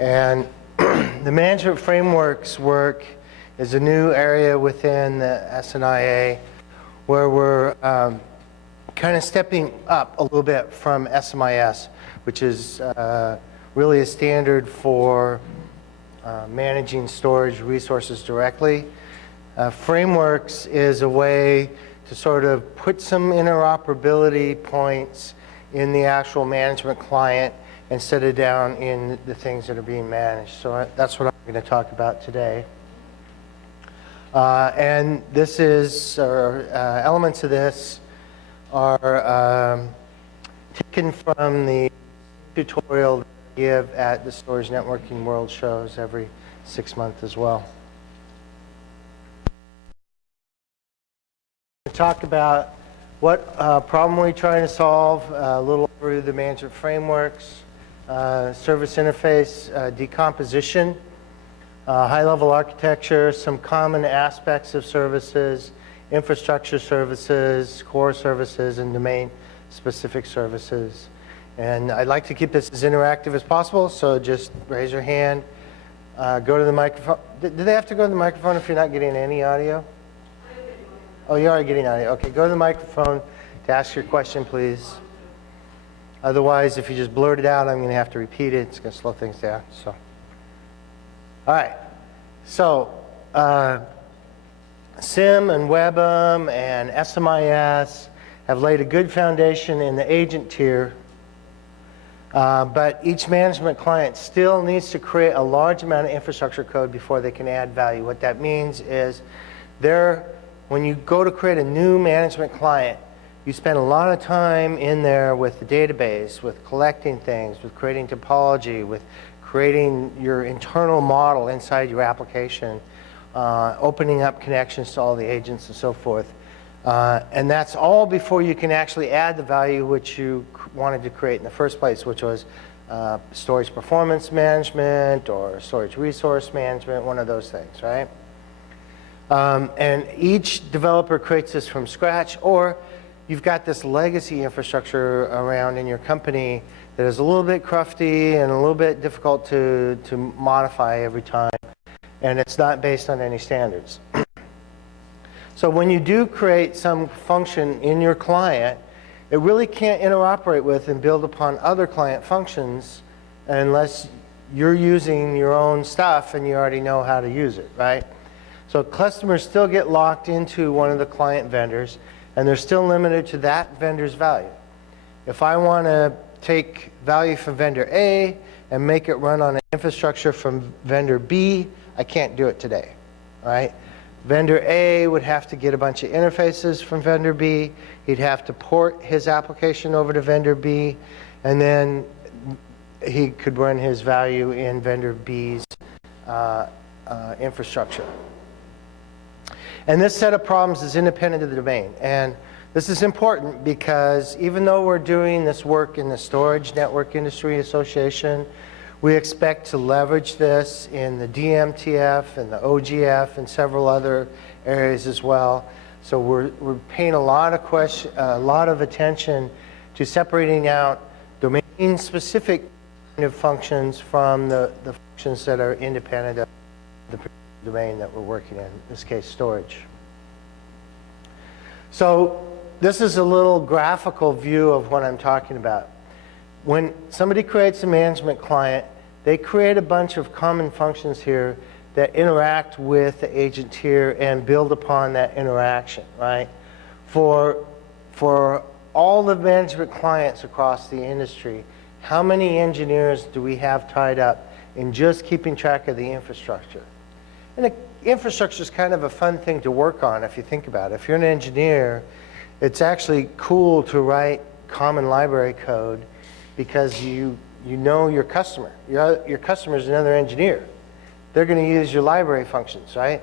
And the management frameworks work is a new area within the SNIA where we're kind of stepping up a little bit from SMIS, which is really a standard for managing storage resources directly. Frameworks is a way to sort of put some interoperability points in the actual management client and set it down in the things that are being managed. So that's what I'm going to talk about today. And this is, or elements of this are taken from the tutorial that I give at the Storage Networking World shows every 6 months as well. We'll talk about what problem we're trying to solve, a little through the management frameworks, service interface decomposition, high-level architecture, some common aspects of services, infrastructure services, core services, and domain-specific services. And I'd like to keep this as interactive as possible, so just raise your hand, go to the microphone. Do they have to go to the microphone if you're not getting any audio? Oh, you are getting audio. Okay, go to the microphone to ask your question, please. Otherwise, if you just blurt it out, I'm going to have to repeat it. It's going to slow things down. So, all right. So, SIM and WebM and SMIS have laid a good foundation in the agent tier, but each management client still needs to create a large amount of infrastructure code before they can add value. What that means is when you go to create a new management client, you spend a lot of time in there with the database, with collecting things, with creating topology, with creating your internal model inside your application, opening up connections to all the agents and so forth. And that's all before you can actually add the value which you wanted to create in the first place, which was storage performance management or storage resource management, one of those things, right? And each developer creates this from scratch, or you've got this legacy infrastructure around in your company that is a little bit crufty and a little bit difficult to modify every time, and it's not based on any standards. So when you do create some function in your client, it really can't interoperate with and build upon other client functions unless you're using your own stuff and you already know how to use it, right? So customers still get locked into one of the client vendors, and they're still limited to that vendor's value. If I want to take value from vendor A and make it run on an infrastructure from vendor B, I can't do it today, right? Vendor A would have to get a bunch of interfaces from vendor B. He'd have to port his application over to vendor B, and then he could run his value in vendor B's infrastructure. And this set of problems is independent of the domain. And this is important because even though we're doing this work in the Storage Network Industry Association, we expect to leverage this in the DMTF and the OGF and several other areas as well. So we're paying a lot of attention to separating out domain-specific kind of functions from the functions that are independent of the domain that we're working in this case, storage. So this is a little graphical view of what I'm talking about. When somebody creates a management client, they create a bunch of common functions here that interact with the agent tier and build upon that interaction, right? For all the management clients across the industry, how many engineers do we have tied up in just keeping track of the infrastructure? And the infrastructure is kind of a fun thing to work on if you think about it. If you're an engineer, it's actually cool to write common library code because you know your customer. Your customer is another engineer. They're going to use your library functions, right?